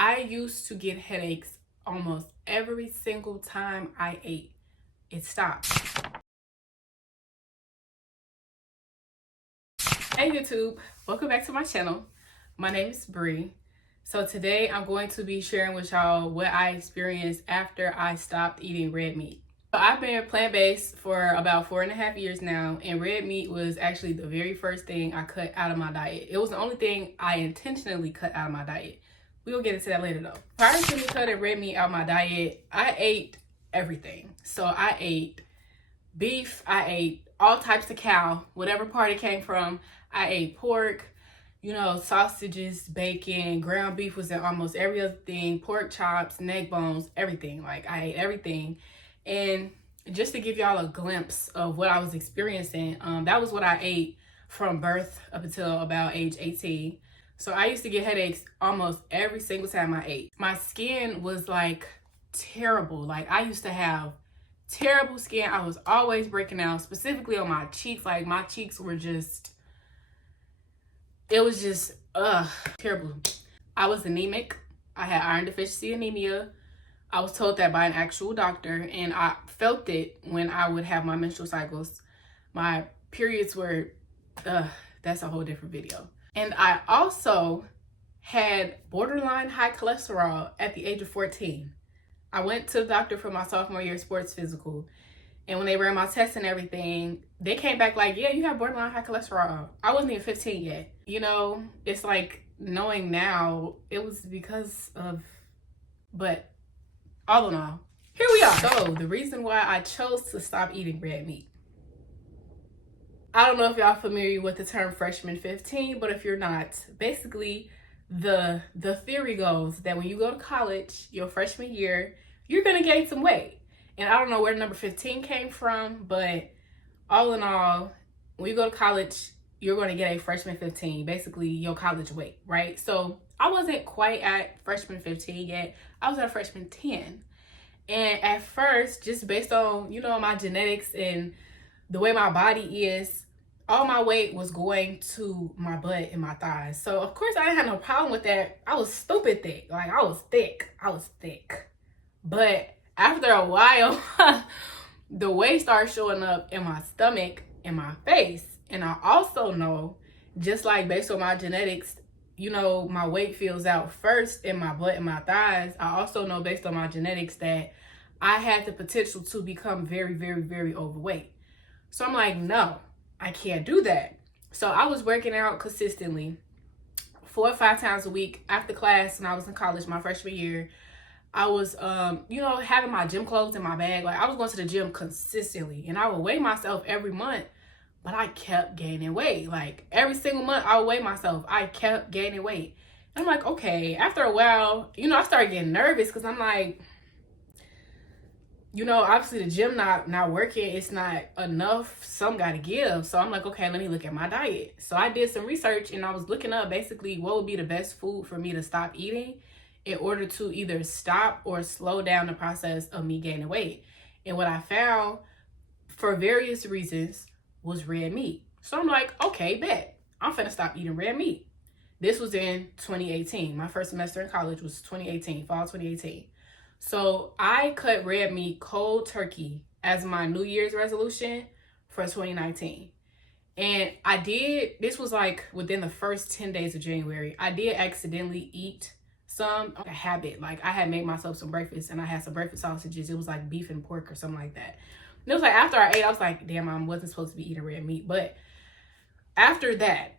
I used to get headaches almost every single time I ate. It stopped. Hey YouTube, welcome back to my channel. My name is Bree. So today I'm going to be sharing with y'all what I experienced after I stopped eating red meat. So I've been plant-based for about 4.5 years now, and red meat was actually the very first thing I cut out of my diet. It was the only thing I intentionally cut out of my diet. We'll get into that later though. Prior to me cutting red meat out of my diet, I ate everything. So I ate beef, I ate all types of cow, whatever part it came from. I ate pork, sausages, bacon, ground beef was in almost every other thing, pork chops, neck bones, everything. Like I ate everything. And just to give y'all a glimpse of what I was experiencing, that was what I ate from birth up until about age 18. So I used to get headaches almost every single time I ate. My skin was like terrible. Like I used to have terrible skin. I was always breaking out, specifically on my cheeks. Like my cheeks were just, it was just, terrible. I was anemic. I had iron deficiency anemia. I was told that by an actual doctor, and I felt it when I would have my menstrual cycles. My periods were, that's a whole different video. And I also had borderline high cholesterol at the age of 14. I went to the doctor for my sophomore year sports physical, and when they ran my tests and everything, they came back like, yeah, you have borderline high cholesterol. I wasn't even 15 yet. It's like knowing now, it was because of, but all in all, here we are. So the reason why I chose to stop eating red meat. I don't know if y'all familiar with the term freshman 15, but if you're not, basically the theory goes that when you go to college, your freshman year, you're gonna gain some weight. And I don't know where number 15 came from, but all in all, when you go to college, you're gonna get a freshman 15, basically your college weight, right? So I wasn't quite at freshman 15 yet. I was at freshman 10. And at first, just based on, my genetics and the way my body is, all my weight was going to my butt and my thighs. So of course I didn't have no problem with that. I was stupid thick. Like I was thick. But after a while, the weight started showing up in my stomach and my face. And I also know, just like based on my genetics, my weight feels out first in my butt and my thighs. I also know based on my genetics that I had the potential to become very, very, very overweight. So I'm like, no, I can't do that. So I was working out consistently 4 or 5 times a week after class when I was in college, my freshman year. I was, having my gym clothes in my bag. Like I was going to the gym consistently, and I would weigh myself every month, but I kept gaining weight. Like every single month I would weigh myself. I kept gaining weight. And I'm like, okay, after a while, I started getting nervous because I'm like, obviously the gym not working. It's not enough. Some got to give. So I'm like, okay, let me look at my diet. So I did some research, and I was looking up basically what would be the best food for me to stop eating in order to either stop or slow down the process of me gaining weight. And what I found, for various reasons, was red meat. So I'm like, okay, bet. I'm finna stop eating red meat. This was in 2018. My first semester in college was 2018, fall 2018. So I cut red meat cold turkey as my New Year's resolution for 2019. And this was like within the first 10 days of January, I did accidentally eat some, a habit. Like I had made myself some breakfast, and I had some breakfast sausages. It was like beef and pork or something like that. And it was like after I ate, I was like, damn, I wasn't supposed to be eating red meat. But after that,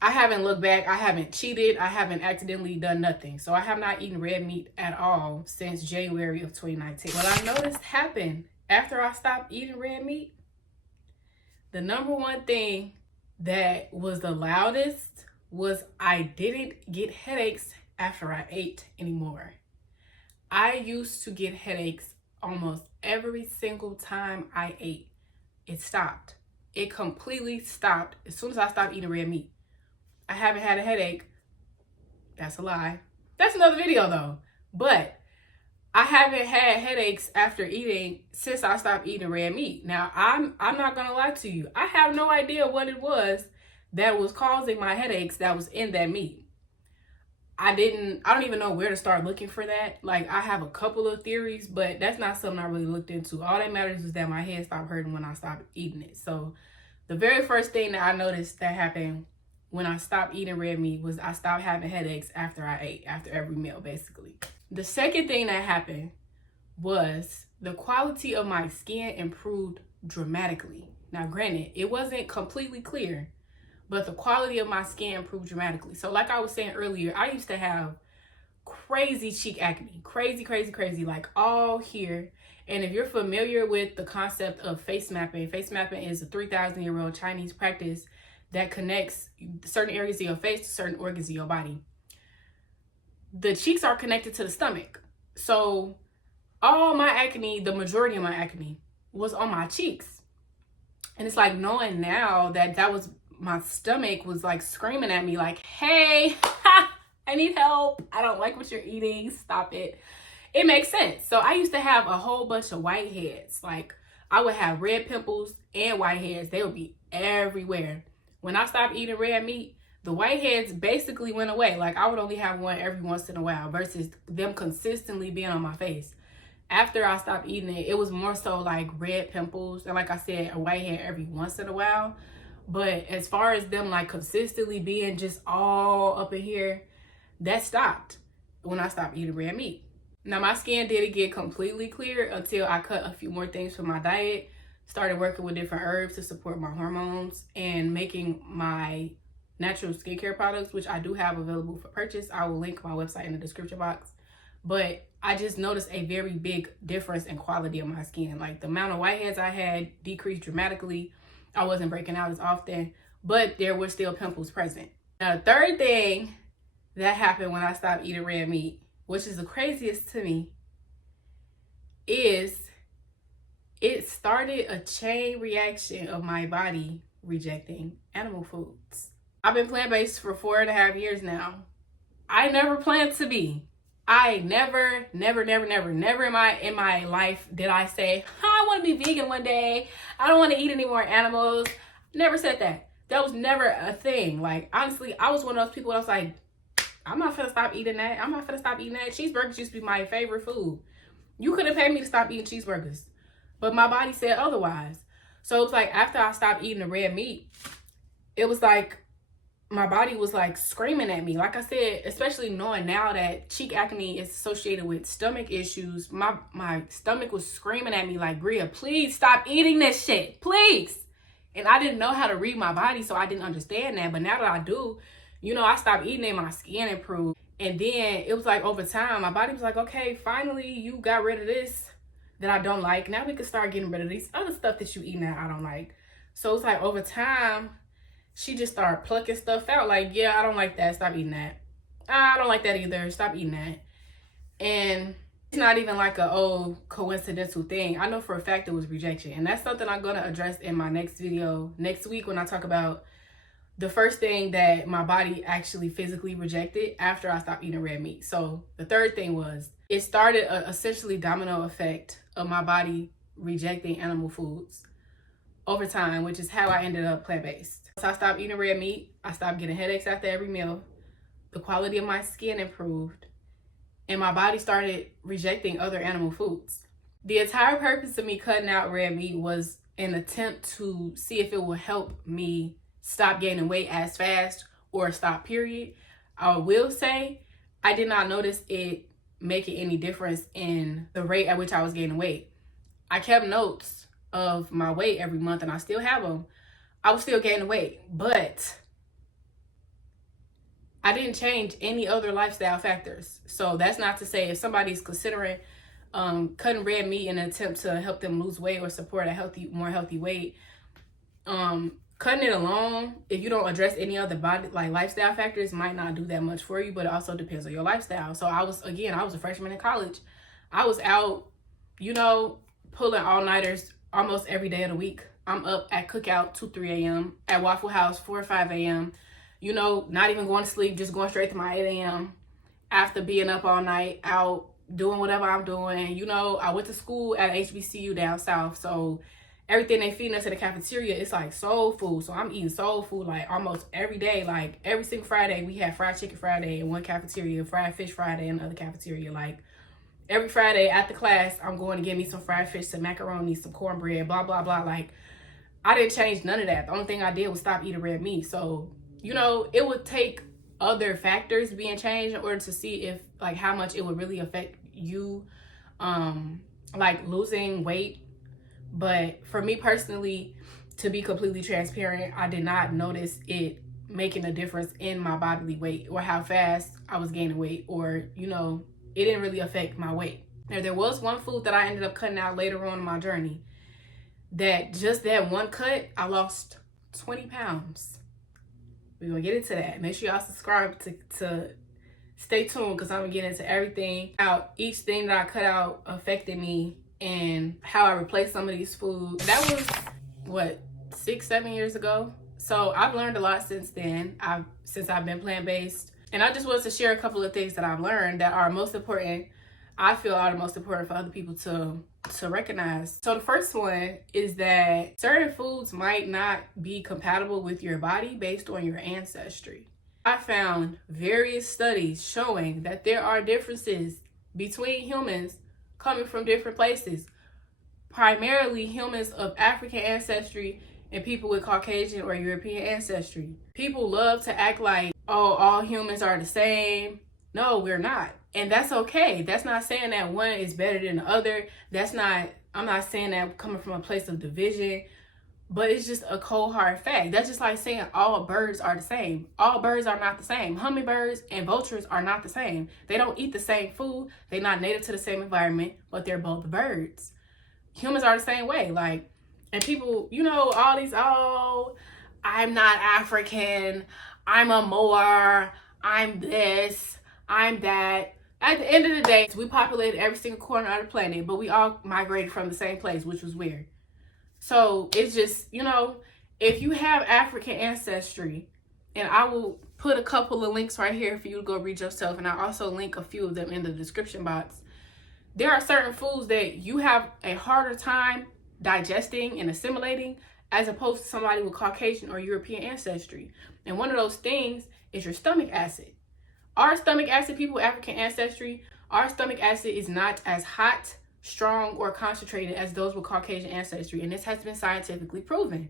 I haven't looked back. I haven't cheated. I haven't accidentally done nothing. So I have not eaten red meat at all since January of 2019. What I noticed happened after I stopped eating red meat, the number one thing that was the loudest was I didn't get headaches after I ate anymore. I used to get headaches almost every single time I ate. It stopped. It completely stopped as soon as I stopped eating red meat. I haven't had a headache. That's a lie. That's another video though. But I haven't had headaches after eating since I stopped eating red meat. Now, I'm not gonna lie to you. I have no idea what it was that was causing my headaches that was in that meat. I don't even know where to start looking for that. Like, I have a couple of theories, but that's not something I really looked into. All that matters is that my head stopped hurting when I stopped eating it. So the very first thing that I noticed that happened when I stopped eating red meat was I stopped having headaches after I ate, after every meal, basically. The second thing that happened was the quality of my skin improved dramatically. Now, granted, it wasn't completely clear, but the quality of my skin improved dramatically. So like I was saying earlier, I used to have crazy cheek acne, crazy, like all here. And if you're familiar with the concept of face mapping is a 3,000-year-old Chinese practice that connects certain areas of your face to certain organs of your body. The cheeks are connected to the stomach. So all my acne, the majority of my acne, was on my cheeks. And it's like, knowing now that was my stomach was like screaming at me like, hey, I need help. I don't like what you're eating. Stop it. It makes sense. So I used to have a whole bunch of whiteheads. Like, I would have red pimples and whiteheads. They would be everywhere. When I stopped eating red meat, the whiteheads basically went away. Like, I would only have one every once in a while versus them consistently being on my face. After I stopped eating it, it was more so like red pimples. And like I said, a whitehead every once in a while. But as far as them like consistently being just all up in here, that stopped when I stopped eating red meat. Now, my skin didn't get completely clear until I cut a few more things from my diet, started working with different herbs to support my hormones, and making my natural skincare products, which I do have available for purchase. I will link my website in the description box. But I just noticed a very big difference in quality of my skin. Like, the amount of whiteheads I had decreased dramatically. I wasn't breaking out as often, but there were still pimples present. Now, the third thing that happened when I stopped eating red meat, which is the craziest to me, is it started a chain reaction of my body rejecting animal foods. I've been plant-based for 4.5 years now. I never planned to be. I never in my life did I say, I want to be vegan one day. I don't want to eat any more animals. Never said that. That was never a thing. Like, honestly, I was one of those people that was like, I'm not finna stop eating that. I'm not finna stop eating that. Cheeseburgers used to be my favorite food. You could have paid me to stop eating cheeseburgers, but my body said otherwise. So it was like, after I stopped eating the red meat, it was like, my body was like screaming at me. Like I said, especially knowing now that cheek acne is associated with stomach issues, my stomach was screaming at me like, Bria, please stop eating this shit, please. And I didn't know how to read my body, so I didn't understand that. But now that I do, you know, I stopped eating it, my skin improved. And then it was like, over time, my body was like, okay, finally you got rid of this that I don't like. Now we can start getting rid of these other stuff that you eat now I don't like. So it's like, over time, she just started plucking stuff out. Like, yeah, I don't like that. Stop eating that. I don't like that either. Stop eating that. And it's not even like a coincidental thing. I know for a fact it was rejection. And that's something I'm going to address in my next video next week, when I talk about the first thing that my body actually physically rejected after I stopped eating red meat. So the third thing was, it started a essentially domino effect of my body rejecting animal foods over time, which is how I ended up plant-based. So I stopped eating red meat. I stopped getting headaches after every meal. The quality of my skin improved, and my body started rejecting other animal foods. The entire purpose of me cutting out red meat was an attempt to see if it would help me stop gaining weight as fast, or stop, period. I will say, I did not notice it making any difference in the rate at which I was gaining weight. I kept notes of my weight every month, and I still have them. I was still gaining weight, but I didn't change any other lifestyle factors. So that's not to say, if somebody's considering cutting red meat in an attempt to help them lose weight or support a more healthy weight, cutting it alone, if you don't address any other body, like, lifestyle factors, might not do that much for you, but it also depends on your lifestyle. So I was a freshman in college. I was out, you know, pulling all-nighters almost every day of the week. I'm up at Cookout 2, 3 a.m., at Waffle House 4 or 5 a.m., you know, not even going to sleep, just going straight to my 8 a.m. after being up all night, out doing whatever I'm doing. You know, I went to school at HBCU down south, so everything they feeding us at the cafeteria, it's like soul food. So I'm eating soul food like almost every day. Like every single Friday, we have fried chicken Friday in one cafeteria, fried fish Friday in another cafeteria. Like every Friday after class, I'm going to get me some fried fish, some macaroni, some cornbread, blah, blah, blah. Like I didn't change none of that. The only thing I did was stop eating red meat. So, you know, it would take other factors being changed in order to see if like how much it would really affect you, like losing weight. But for me personally, to be completely transparent, I did not notice it making a difference in my bodily weight or how fast I was gaining weight, or, you know, it didn't really affect my weight. Now, there was one food that I ended up cutting out later on in my journey that just that one cut, I lost 20 pounds. We're going to get into that. Make sure y'all subscribe to stay tuned, because I'm going to get into everything. How each thing that I cut out affected me and how I replaced some of these foods. That was, what, 6-7 years ago? So I've learned a lot since then, since I've been plant-based. And I just wanted to share a couple of things that I've learned that are most important. I feel are the most important for other people to recognize. So the first one is that certain foods might not be compatible with your body based on your ancestry. I found various studies showing that there are differences between humans coming from different places, primarily humans of African ancestry and people with Caucasian or European ancestry. People love to act like, oh, all humans are the same. No, we're not. And that's okay. That's not saying that one is better than the other. I'm not saying that coming from a place of division, but it's just a cold hard fact. That's just like saying all birds are the same. All birds are not the same. Hummingbirds and vultures are not the same. They don't eat the same food. They're not native to the same environment, but they're both birds. Humans are the same way. Like, and people, you know, all these, oh, I'm not African, I'm a Moor, I'm this, I'm that. At the end of the day, we populated every single corner of the planet, but we all migrated from the same place, which was weird. So it's just, you know, if you have African ancestry, and I will put a couple of links right here for you to go read yourself, and I also link a few of them in the description box. There are certain foods that you have a harder time digesting and assimilating as opposed to somebody with Caucasian or European ancestry. And one of those things is your stomach acid. Our stomach acid, people with African ancestry, our stomach acid is not as hot, strong, or concentrated as those with Caucasian ancestry. And this has been scientifically proven.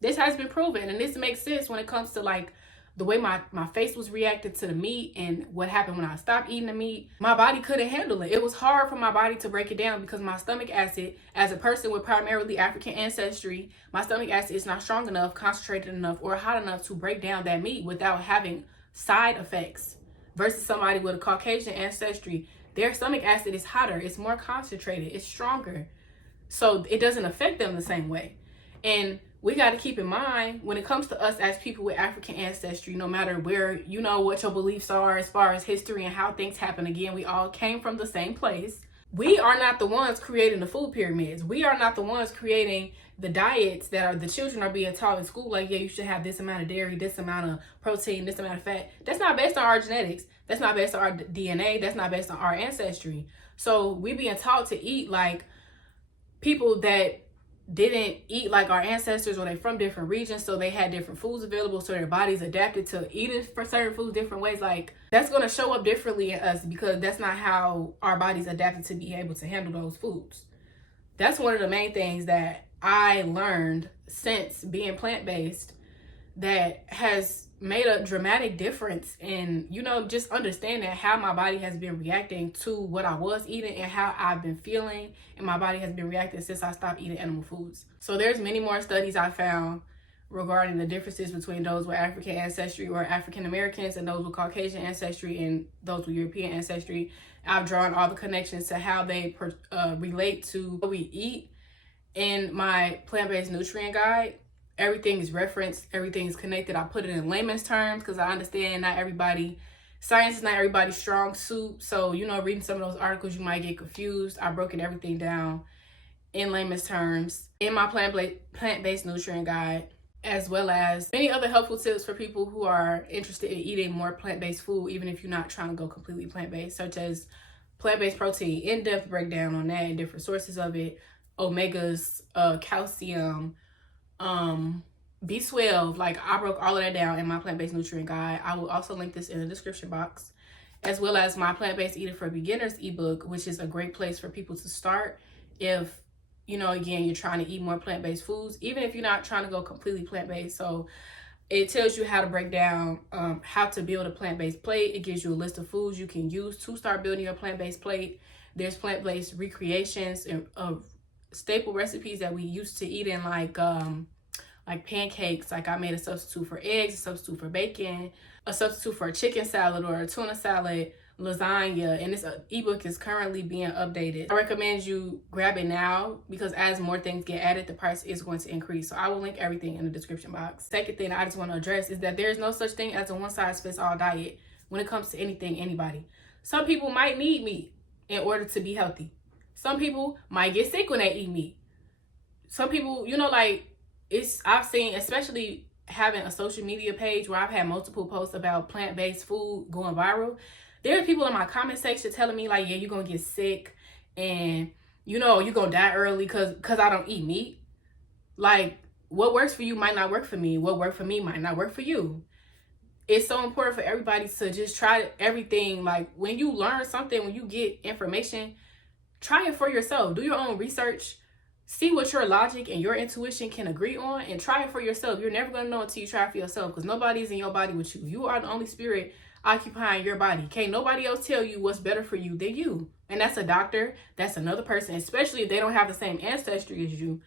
This has been proven. And this makes sense when it comes to like the way my face was reacting to the meat and what happened when I stopped eating the meat. My body couldn't handle it. It was hard for my body to break it down because my stomach acid, as a person with primarily African ancestry, my stomach acid is not strong enough, concentrated enough, or hot enough to break down that meat without having side effects. Versus somebody with a Caucasian ancestry, their stomach acid is hotter, it's more concentrated, it's stronger. So it doesn't affect them the same way. And we got to keep in mind when it comes to us as people with African ancestry, no matter where, you know, what your beliefs are as far as history and how things happen, again, we all came from the same place. We are not the ones creating the food pyramids. We are not the ones creating the diets that are the children are being taught in school. Like, yeah, you should have this amount of dairy, this amount of protein, this amount of fat. That's not based on our genetics. That's not based on our DNA. That's not based on our ancestry. So we being taught to eat like people that didn't eat like our ancestors, or they from different regions, so they had different foods available, so their bodies adapted to eating for certain foods different ways. Like, that's going to show up differently in us because that's not how our bodies adapted to be able to handle those foods. That's one of the main things that I learned since being plant-based that has made a dramatic difference in, you know, just understanding how my body has been reacting to what I was eating and how I've been feeling, and my body has been reacting since I stopped eating animal foods. So there's many more studies I found regarding the differences between those with African ancestry or African Americans and those with Caucasian ancestry and those with European ancestry. I've drawn all the connections to how they relate to what we eat in my plant-based nutrient guide. Everything is referenced, everything is connected. I put it in layman's terms because I understand science is not everybody's strong suit. So, you know, reading some of those articles, you might get confused. I broken everything down in layman's terms in my plant-based nutrient guide, as well as many other helpful tips for people who are interested in eating more plant-based food, even if you're not trying to go completely plant-based, such as plant-based protein, in-depth breakdown on that and different sources of it, omegas, calcium, B12. Like, I broke all of that down in my plant-based nutrient guide. I will also link this in the description box, as well as my plant-based eating for beginners ebook, which is a great place for people to start if, you know, again, you're trying to eat more plant-based foods, even if you're not trying to go completely plant-based. So it tells you how to break down how to build a plant-based plate. It gives you a list of foods you can use to start building your plant-based plate. There's plant-based recreations and staple recipes that we used to eat in, like pancakes. Like, I made a substitute for eggs, a substitute for bacon, a substitute for a chicken salad or a tuna salad, lasagna, and this ebook is currently being updated. I recommend you grab it now because as more things get added, the price is going to increase. So I will link everything in the description box. Second thing I just want to address is that there's no such thing as a one-size-fits-all diet when it comes to anything, anybody. Some people might need meat in order to be healthy. Some people might get sick when they eat meat. Some people, you know, like, I've seen, especially having a social media page where I've had multiple posts about plant-based food going viral. There are people in my comment section telling me, like, yeah, you're going to get sick and, you know, you're going to die early because I don't eat meat. Like, what works for you might not work for me. What worked for me might not work for you. It's so important for everybody to just try everything. Like, when you learn something, when you get information, try it for yourself. Do your own research. See what your logic and your intuition can agree on and try it for yourself. You're never going to know until you try it for yourself because nobody's in your body with you. You are the only spirit occupying your body. Can't nobody else tell you what's better for you than you. And that's a doctor. That's another person, especially if they don't have the same ancestry as you.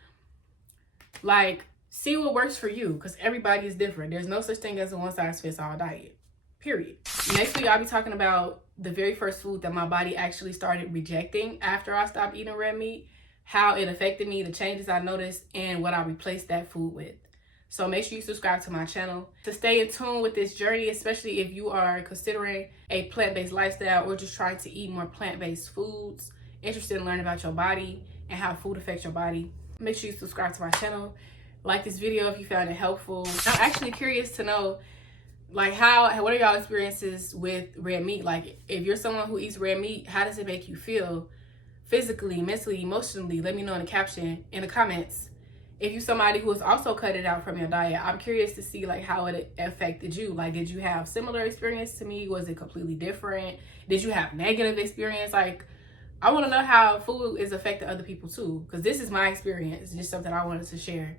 Like, see what works for you because everybody is different. There's no such thing as a one-size-fits-all diet, period. Next week, I'll be talking about the very first food that my body actually started rejecting after I stopped eating red meat, how it affected me, the changes I noticed, and what I replaced that food with. So make sure you subscribe to my channel to stay in tune with this journey, especially if you are considering a plant-based lifestyle or just trying to eat more plant-based foods, interested in learning about your body and how food affects your body. Make sure you subscribe to my channel. Like this video if you found it helpful. I'm actually curious to know, like, what are y'all experiences with red meat? Like, if you're someone who eats red meat, how does it make you feel physically, mentally, emotionally? Let me know in the comments. If you're somebody who has also cut it out from your diet, I'm curious to see, like, how it affected you. Like, did you have similar experience to me? Was it completely different? Did you have negative experience? Like, I want to know how food is affecting other people too, because this is my experience. It's just something I wanted to share.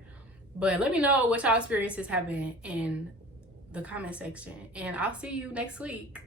But let me know what y'all experiences have been in the comment section, and I'll see you next week.